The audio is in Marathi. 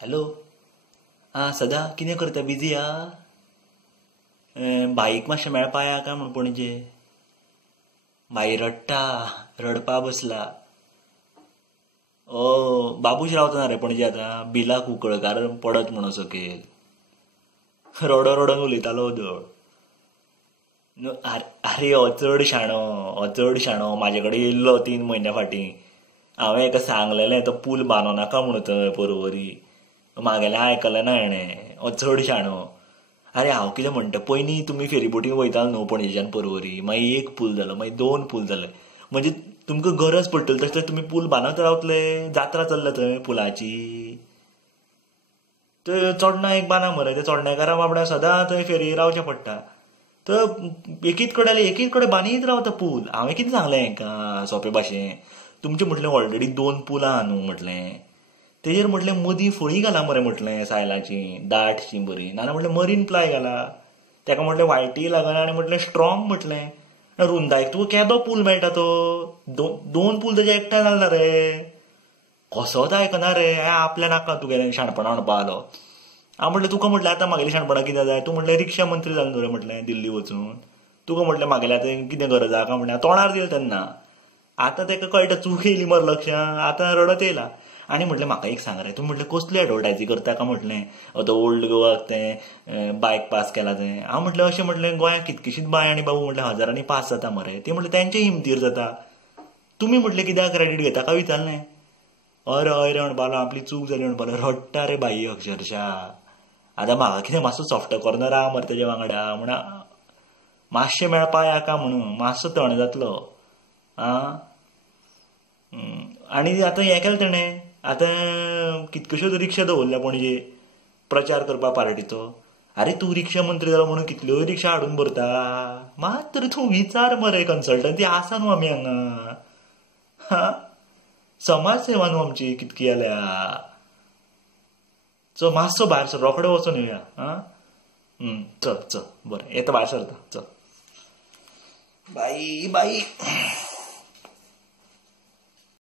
हॅलो. सदा कितें करता, बिजी हा? बाईक मातशें मेळपा या काय म्हण पणजे. बाई रडटा, रडपा बसला. बाबूश रावता ना रे पणजे आतां, बिला कुंकळकार पडत म्हणून सकयल. रडोन उलयतालो धड. आरे हो चड शाणो म्हाजे कडेन येयल्लो 3 म्हयन्या फाटीं. हांवें हेका सांगलेलें तो पूल बांदो नाका म्हणून थंय परवरी. म्हागेलें आयकलें ना हेणें. हो चड शाणो. आरे हांव कितें म्हणटा, पयलीं तुमी फेरीबोटीन वयताले न्हू पणजेच्यान परवरी, मागीर 1 पूल जालो, मागीर 2 पूल जाले. म्हणजे तुमकां गरज पडटली तशें तुमी पूल बांदत रावतले. जात्रा चल्ला थंय पुलाची. थंय चोडणा एक बांदा मरे, त्या चोडणेकारा बाबड्या सदां थंय फेरयेक रावचें पडटा. तर एकीच कडेन बांदीत रावता पूल. हांवें कितें सांगलें हेंकां सोंपे भाशेन, तुमचें म्हटलें ऑलरेडी 2 पूल आहा न्हू म्हटलें. तेजेर म्हटलें मदीं फळी घाला मरे म्हटलें सायलाची, दाटशी बरी. नाजाल्यार म्हटलें मरीन प्लाय घाला. तेका म्हटलें वायटी लागना आनी म्हटलें स्ट्रॉंग म्हटलें. रुंदायक तुका केदो पूल मेळटा तो? 2 पूल तेजे एकठांय जालना रे. कसोच आयकना रे. आपल्या नाका तुगेलें शाणपणां म्हणपा आलो. हांव म्हटलें तुका म्हटलें आतां म्हागेलीं शाणपणां कितें जाय? तूं म्हटलें रिक्षा मंत्री जालो न्हू रे म्हटलें दिल्ली वचून. तुका म्हटलें म्हागेलें आतां कितें गरज आहा काय म्हटलें. तोंडार दिलें तेन्ना. आतां तेका कळटा चूक येयली मरे लक्षांत. आतां रडत येयला. आनी म्हटलें म्हाका एक सांग रे, तूं म्हटलें कसली एडवर्टायजी करता काय म्हटलें. तो ओल्ड गोवाक तें बायक पास केला तें. हांव म्हटलें अशें म्हटलें गोंयांत कितकीशींच बाय आनी बाबू म्हटलें हजारांनी पास जाता मरे. ती म्हटलें तेंचे हिमतीर जाता. तुमी म्हटलें कित्याक क्रेडीट घेता काय विचारलें. हय रे म्हणपालो, आपली चूक जाली म्हणपालो. रडटा रे बाई अक्षरशा. आतां म्हाका कितें मातसो सॉफ्ट कॉर्नर आहा मरे तेजे वांगडा म्हणा. मातशें मेळपा या काय म्हणून मातसो तण जातलो. आनी आतां हें केलें तेणें, आतां कितक्योश्योच रिक्षा दवरल्या पणजे प्रचार करपा पार्टीचो. आरे तूं रिक्षा मंत्री जालो म्हणून कितल्यो रिक्षा हाडून भरता. मात तरी तूं विचार मरे, कन्सल्टन्सी आसा न्हू आमी हांगा. समाज सेवा न्हू आमची कितकी जाल्या. चल मातसो भायर सर, रोखडे वचून येवया. चल बरें येता, भायर सरता चल. बाई